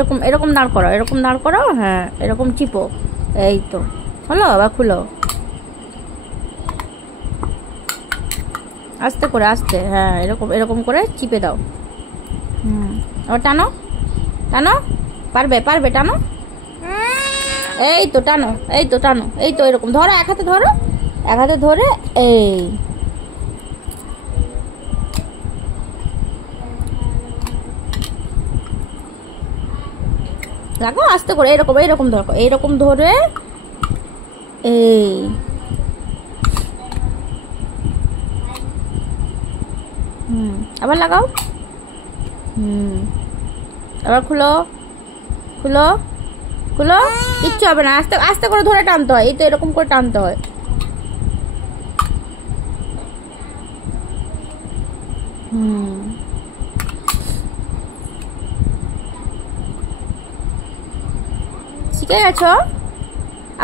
এরকম এরকম দাঁড় করাও, এরকম দাঁড় করাও, হ্যাঁ এরকম চিপো, এই তো হলো। আবার খুলো, আস্তে করে আস্তে, হ্যাঁ এরকম এরকম করে চিপে দাও। আবার টানো টানো, পারবে পারবে, টানো, এই তো টানো, এই তো টানো, এই তো এরকম ধরো, এক হাতে ধরো, এক হাতে ধরে এই লাগাও আস্তে করে, এরকম এরকম ধরো, এইরকম ধরে এই আবার লাগাও। আবার খুলো খুলো খুলো, কিচ্ছু হবে না, আস্তে আস্তে করে ধরে টানতে হয়, এই তো এরকম করে টানতে হয়। শিখে গেছো?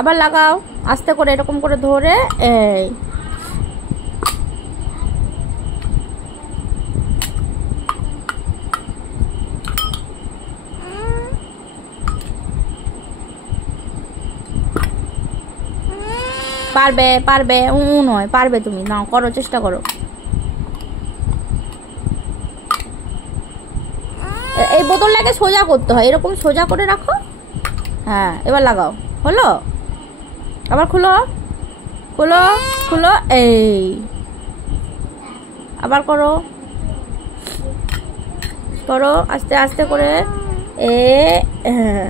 আবার লাগাও আস্তে করে, এরকম করে ধরে এই পারবে পারবে, নয় পারবে, তুমি নাও করো, চেষ্টা করো। এই বোতলটাকে সোজা করতে হয়, এরকম সোজা করে রাখো, হ্যাঁ এবার লাগাও, হলো। আবার খুলো খুলো খুলো, এই আবার করো করো আস্তে আস্তে করে হ্যাঁ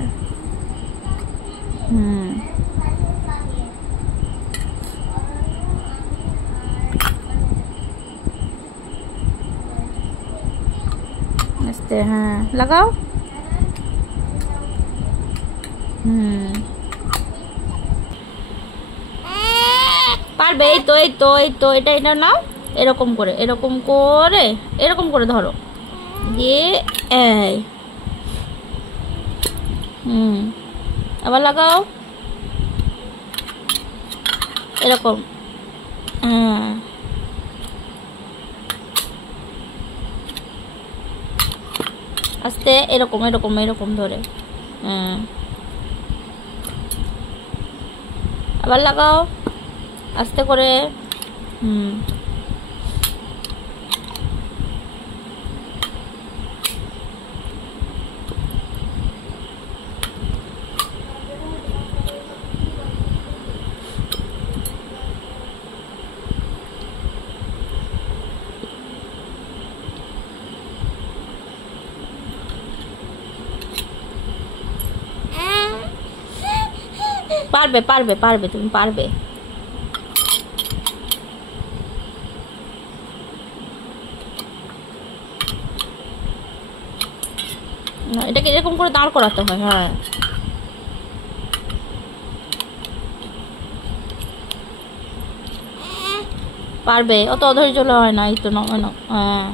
আস্তে, হ্যাঁ লাগাও। পারবে, এই তো এই তো এই তো, এটা এটা নাও, এরকম করে এরকম করে এরকম করে ধরো, দিয়ে এই আবার লাগাও এরকম, আস্তে এরকম এরকম এরকম ধরে, আবার লাগাও আস্তে করে, পারবে পারবে পারবে, তুমি পারবে। এটাকে এরকম করে দাঁড় করাতে হয়, হ্যাঁ পারবে, অত অধৈর্য হয় না, এই তো না, হ্যাঁ